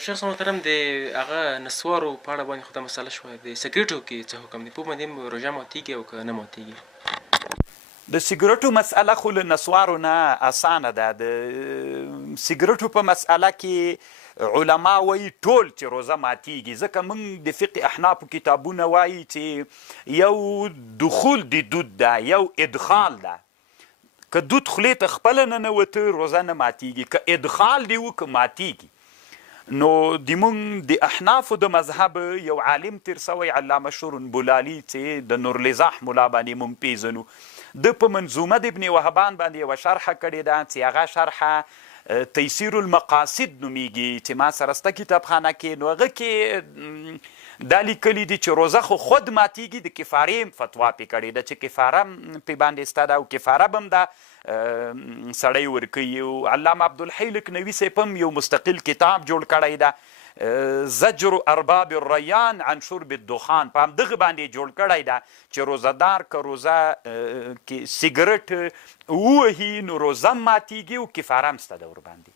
شیخ صاحب محترم د هغه نسوارو په اړه باندې خو دا مسله شوه د سګریټو کې څه حکم دی په باندې روژه ماتیږي او که نه ماتیږي د سیګرټو مسأله خو له نسوارو نه اسانه ده د سیګرټو په مسأله کې علما وایي ټول چې روزه ماتیږي ځکه موږ د فقه احنافو کتابونه وایي چې یو دخول د دود ده یو ادخال ده که دود خولې ته خپله ننوته روزه نه ماتیږي که ادخال دی و که ماتیږي نو د مونږ د احنافو د مذهب یو عالم تیر سوی علامه شورن بولالي چې د نورالزاح ملا باندې مونږ پیژنو د په منظومه د ابن وهبان باندې یوه شرحه کړې ده چې هغه شرحه تیسیر المقاصد نومیږي چې ما سره سته کتابخانه کې نو هغه کې دا لیکلي دي چې روزه خو خود ماتیږي د کفارې هم فتوا پې کړې ده چې کفاره پې باندې سته ده او کفاره به هم ده سړی ورکوي او علامه عبدالحی لکنوي صاحب هم یو مستقل کتاب جوړ کړی ده زجر ارباب الریان عن شرب الدخان په همدغه باندې جوړ کړی ده چې روزهدار که روزه کې سیګرټ ووهي نو روزه ماتیږي او کفاره هم سته ده ورباندې